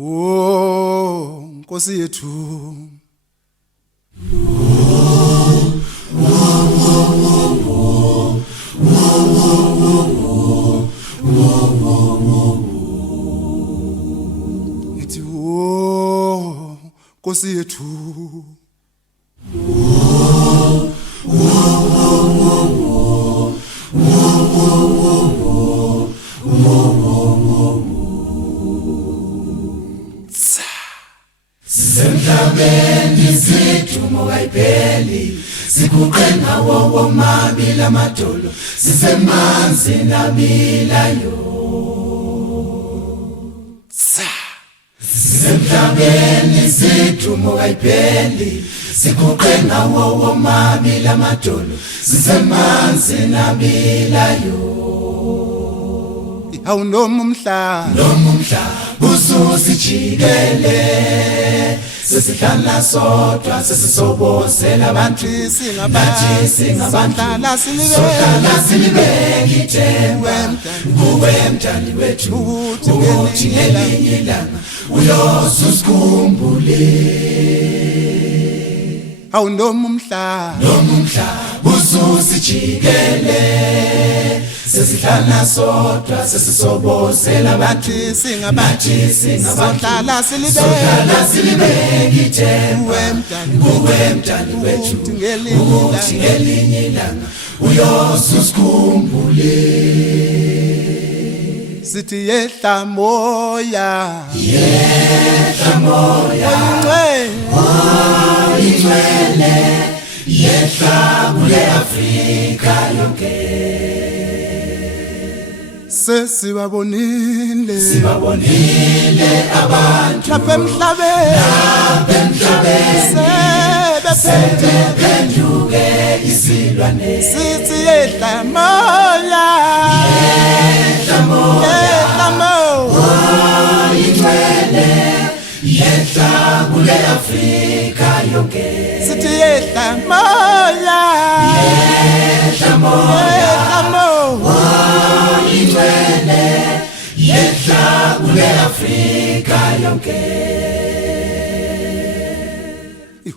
Oh Nkosi yethu Ngithi oh Nkosi yethu Sisemhlabeni sithumo kayipheli sikuqenga wowo mabili amadolo sisemanzi nabilayo Sisemhlabeni sithumo kayipheli sikuqenga wowo mabili amadolo sisemanzi nabilayo Awunoma umhlaba busuzijikele sesihlala sodwa sesisobosela abantu singabantu sohlala silibeke ithemba kuwe mdali wethu ukuthi ngelinye ilanga uyosusikhumbule Awunoma umhlaba busuzijikele sesihlala sodwa sesisobosela abantu singabantu sohlala silibeke ithemba kuwe mdali wethu ukuthi ngelinye ilanga uyosusikhumbule sithi yehla moya ingcwele yehla kule Afrika yonke sibabonile abantu lapha emhlabeni sebephenduke izilwane sithi yehla moya ingcwele yehla kule Afrika yonke sithi yehla moya ingcwele yehla kule Afrika yonke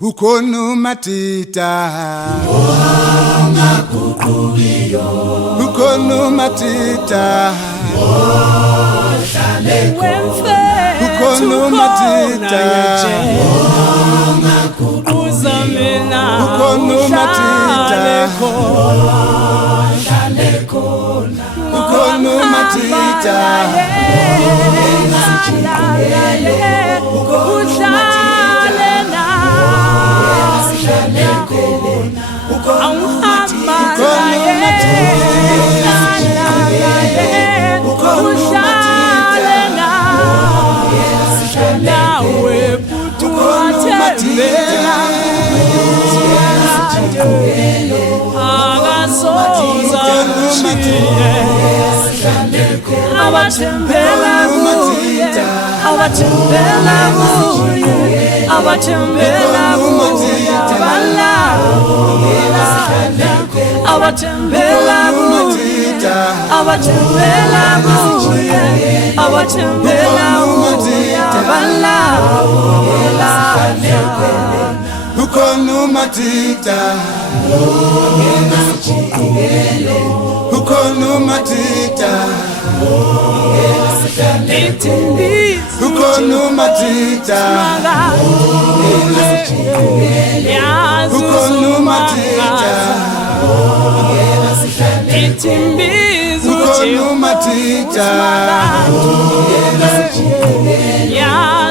ukhona umatita ongaguqukiyo ukhona umatita ukhona umatita uzamena ukhona umatita ukhona umatita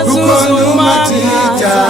Ukhona umatita